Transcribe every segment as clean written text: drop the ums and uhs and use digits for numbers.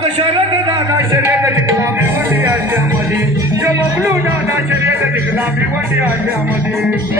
आमचं शरद दादा शर्यत जिंकला भिवंडी आल्यामध्ये जो बबलू दादा शर्यत जिंकला भिवंडी आल्यामध्ये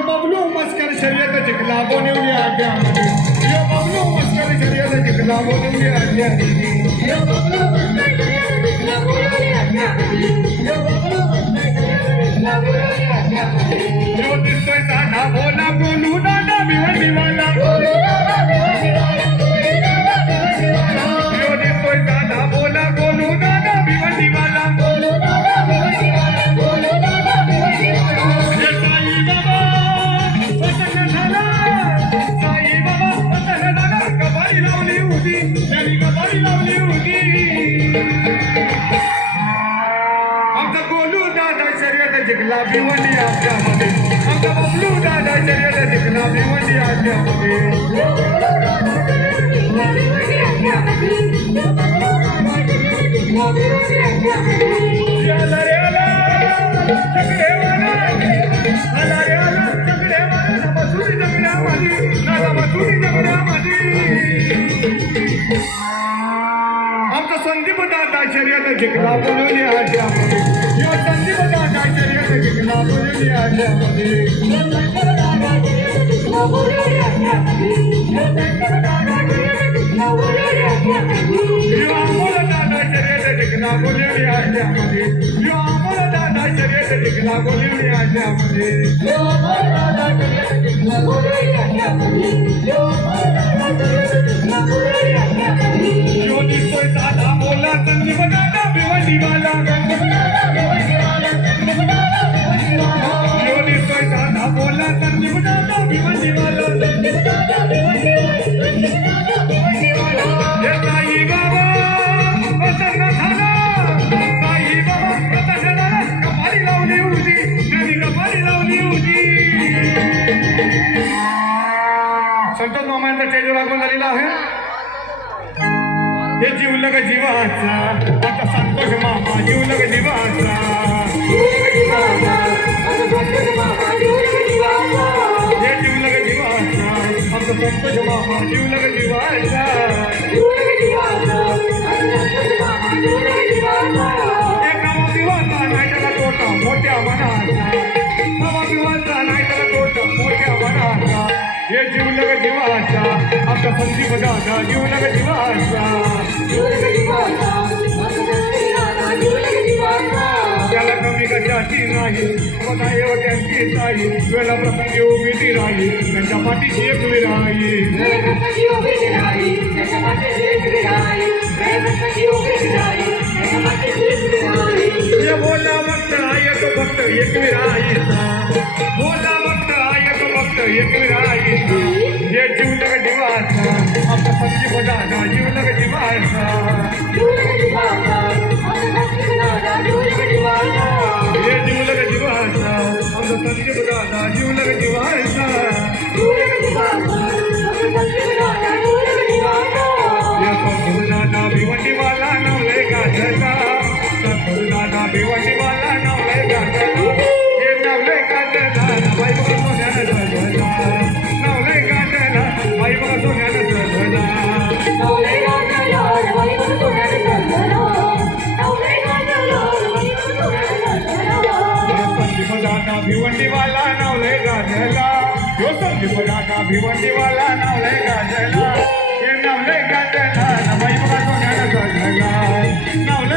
बबलू मस्कर शर्यत जिंकला बोनिवली आल्यामध्ये यो बबलू मस्कर शर्यत जिंकला बोनिवली आल्यामध्ये यो दिसतोय साधा बोला बोलू दादा भिवंडीवाला यो दिसतोय साधा बोला बोलू दादा भिवंडीवाला आमचा गोलू दादा शर्यत जिंकला भिवंडी आल्यामध्ये आमचा बबलू दादा शर्यत जिंकला भिवंडी आल्यामध्ये आमचा संदीप दादा शर्यत जिंकला बोलवली आल्यामध्ये यो संदीप दादा शर्यत जिंकला बोलवली आल्यामध्ये यो अमोल दादा शर्यत जिंकला बोलवली आल्यामध्ये यो अमोल दादा शर्यत जिंकला बोलवली आल्यामध्ये यो दिसतोय साधा बोला संदीप दादा भिवंडीवाला यो दिसतोय साधा बोला संदीप दादा भिवंडीवाला हे साई बाबा प्रसन्न झाला साई बाबा प्रसन्न झाला कपाळी लावली होती त्यांनी कपाळी लावली होती संतोष मामांचा चेजू लागून झालेला आहे हे जीवलग जीवाचा आता संतोष मामा जीवलग जीवाचा हे जीवलग जीवाचा आमचा संतोष मामा जीवलग जीवाचा एका दिवाचा नाही त्याला तोटा मोठ्या मनाचा नवा दिवाचा नाही त्याला तोटा मोठ्या मनाचा हे जीवलग जीवाचा आमचा संदीप दादा जीवलग जीवाचा त्याला कमी कशाची नाही स्वतः त्यांची नाही वेळा प्रसंगी उभी राही त्यांच्या पाठीची एक विराई बोला भक्त आयक भक्त एक विराईचा बोला भक्त आयक भक्त एक विराईचा हे जीवलग जीवाचा आमचा संदीप दादा जीवलग जीवाचा हे जीवलग जीवाचा आमचा संदीप दादा जीवलग जीवाचा या संदीप दादा भिवंडीवाला नवले गाजला संदीप दादा भिवंडीवाला नवले गाजला हे नवले गाजला बाई बघा सोन्यानं जगला नवले गाजला बाई बघा सोन्यानं जगला संदीप दादा भिवंडीवाला नवले गाजला यो संदीप दादा भिवंडीवाला नवले गाजला हे नवले गाजला बाई बघा सोन्यानं जगला नवले